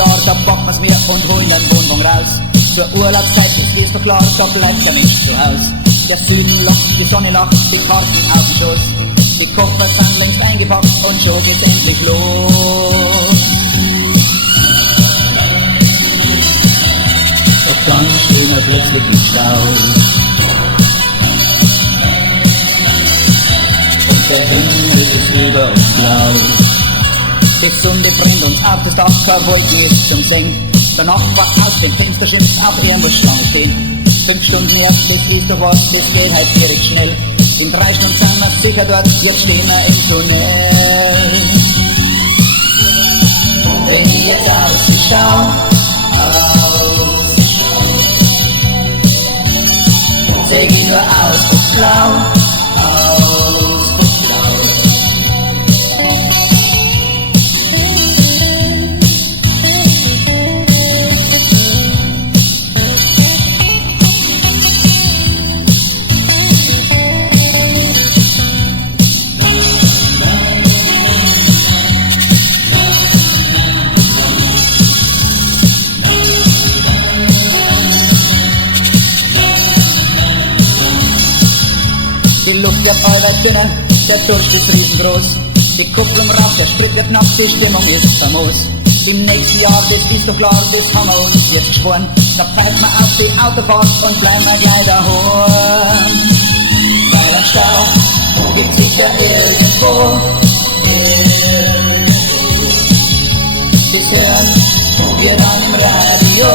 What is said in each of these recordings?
Jahr, da packen wir's mir und holen den Wohnwagen raus. Zur Urlaubszeit ist doch klar, da bleibt kein Mensch zu Haus. Der Süden lacht, die Sonne lacht, die Karten auf den Schoß. Die Koffer sind längst eingepackt und schon geht's endlich los. Doch dann stehen wir plötzlich im Stau. Und der Himmel ist über uns blau. Die Sonne bringt uns auf das Dach, kein Wolken ist zum Singen. Der Nachbar aus dem Fenster schimpft, auch er muss Schlange stehen. 5 Stunden erst, das ist doch was, das geht halt direkt schnell. In 3 Stunden sind wir sicher dort, jetzt stehen wir im Tunnel. Wenn ich jetzt ausschau, seh ich nur aus und blau. Die Luft wird allweit dünner, der Durst ist riesengroß. Die Kupplung raucht, der Sprit wird nass, die Stimmung ist famos. Im nächsten Jahr, das ist doch klar, das haben wir uns jetzt geschworen. Da pfeift man auf die Autofahrt und bleiben wir gleich daheim. Weil ein Stau gibt's sicher irgendwo. Das hören wir dann im Radio.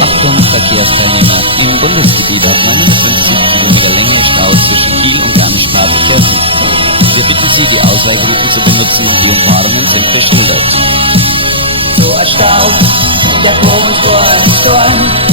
Achtung, Verkehrsteilnehmer. Im Bundesgebiet auf 59 Kilometer Länge Stau zwischen Kiel und Garmisch-Partenkirchen. Wir bitten Sie, die Ausweichrouten zu benutzen. Die Umfahrungen sind beschildert. So ein Stau, der kommt vor den Sturm.